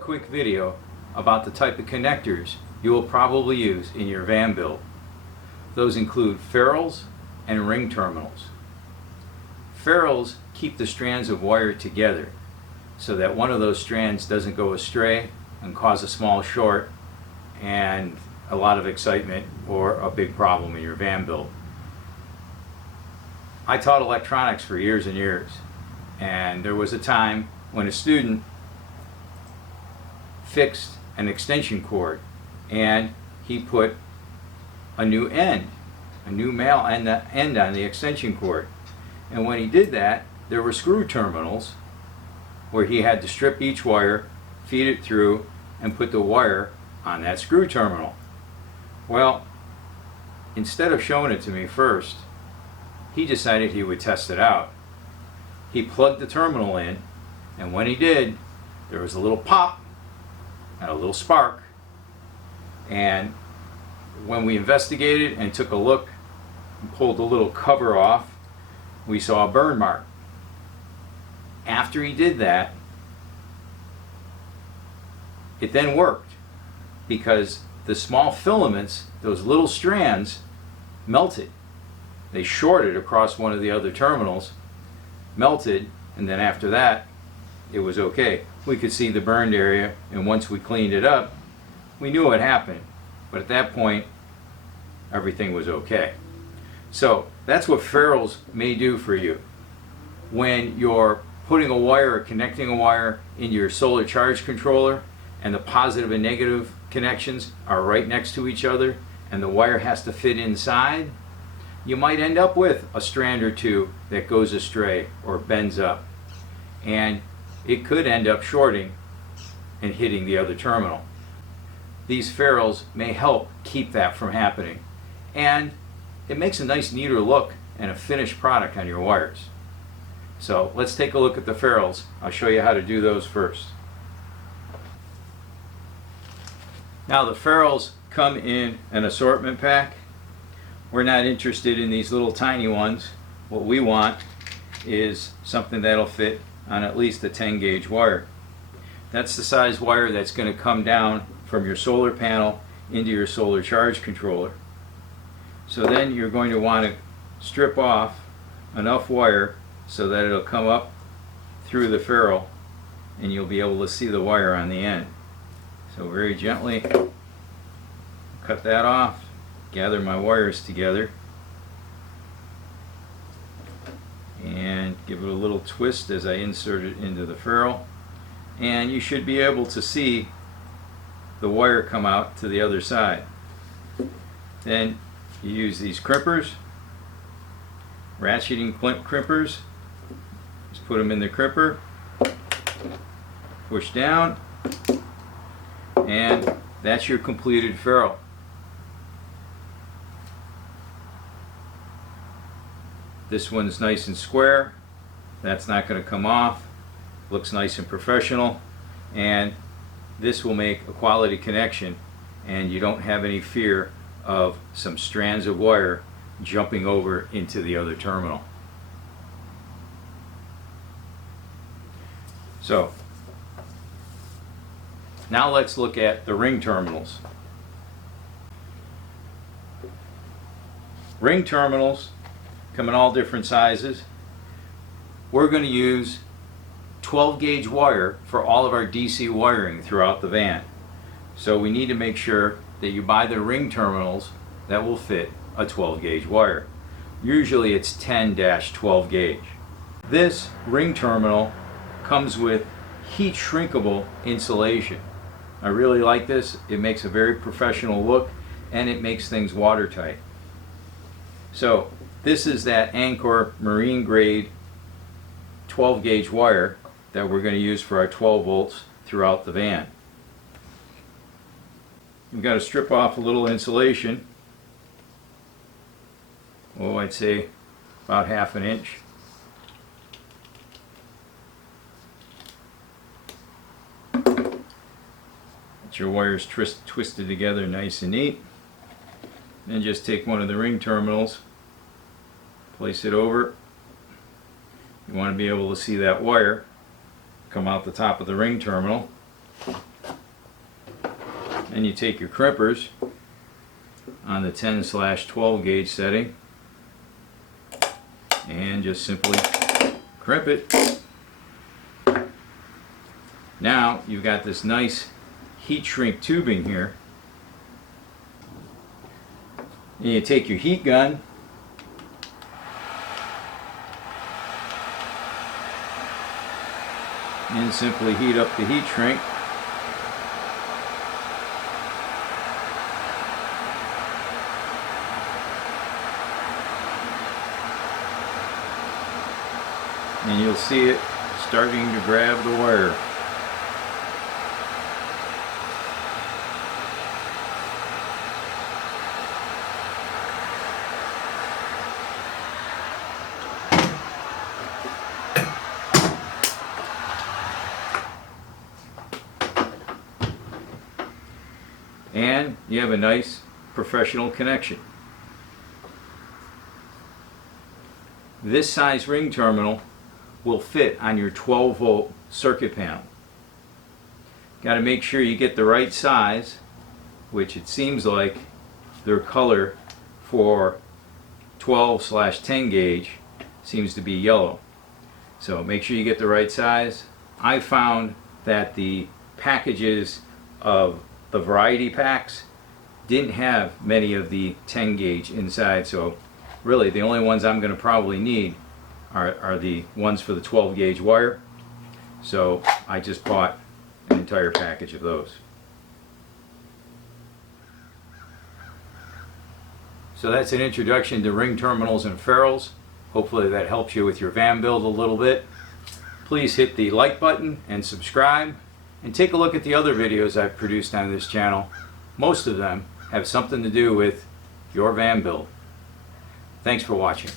quick video about the type of connectors you will probably use in your van build. Those include ferrules and ring terminals. Ferrules keep the strands of wire together so that one of those strands doesn't go astray and cause a small short and a lot of excitement or a big problem in your van build. I taught electronics for years and years, and there was a time when a student fixed an extension cord and he put a new male end on the extension cord. And when he did that, there were screw terminals where he had to strip each wire, feed it through, and put the wire on that screw terminal. Well, instead of showing it to me first, he decided he would test it out. He plugged the terminal in, and when he did, there was a little pop and a little spark. And when we investigated and took a look and pulled the little cover off, we saw a burn mark. After he did that, it then worked, because the small filaments, those little strands, melted. They shorted across one of the other terminals, melted, and then after that, it was okay. We could see the burned area, and once we cleaned it up, we knew what happened. But at that point, everything was okay. So that's what ferrules may do for you. When you're putting a wire or connecting a wire into your solar charge controller, and the positive and negative connections are right next to each other, and the wire has to fit inside, you might end up with a strand or two that goes astray or bends up, and it could end up shorting and hitting the other terminal. These ferrules may help keep that from happening, and it makes a nice, neater look and a finished product on your wires. So let's take a look at the ferrules. I'll show you how to do those first. Now the ferrules come in an assortment pack. We're not interested in these little tiny ones. What we want is something that'll fit on at least a 10 gauge wire. That's the size wire that's going to come down from your solar panel into your solar charge controller. So then you're going to want to strip off enough wire so that it'll come up through the ferrule and you'll be able to see the wire on the end. So very gently cut that off, gather my wires together, and give it a little twist as I insert it into the ferrule, and you should be able to see the wire come out to the other side. Then you use these crimpers, ratcheting crimpers. Just put them in the crimper, push down, and that's your completed ferrule. This one's nice and square. That's not going to come off. Looks nice and professional, and this will make a quality connection, and you don't have any fear of some strands of wire jumping over into the other terminal. So now let's look at the ring terminals. Ring terminals come in all different sizes. We're going to use 12 gauge wire for all of our DC wiring throughout the van. So we need to make sure that you buy the ring terminals that will fit a 12 gauge wire. Usually it's 10-12 gauge. This ring terminal comes with heat shrinkable insulation. I really like this. It makes a very professional look, and it makes things watertight. So this is that Anchor marine grade 12 gauge wire that we're going to use for our 12 volts throughout the van. We've got to strip off a little insulation. Oh, I'd say about 1/2 inch. Get your wires twisted together nice and neat. Then just take one of the ring terminals, place it over. You want to be able to see that wire come out the top of the ring terminal. Then you take your crimpers on the 10/12 gauge setting and just simply crimp it. Now you've got this nice heat shrink tubing here. And you take your heat gun and simply heat up the heat shrink. And you'll see it starting to grab the wire. And you have a nice professional connection. This size ring terminal will fit on your 12-volt circuit panel. Got to make sure you get the right size, which it seems like their color for 12/10 gauge seems to be yellow. So make sure you get the right size. I found that the packages of the variety packs didn't have many of the 10 gauge inside, so really the only ones I'm going to probably need are the ones for the 12 gauge wire. So I just bought an entire package of those. So that's an introduction to ring terminals and ferrules. Hopefully that helps you with your van build a little bit. Please hit the like button and subscribe, and take a look at the other videos I've produced on this channel. Most of them have something to do with your van build. Thanks for watching.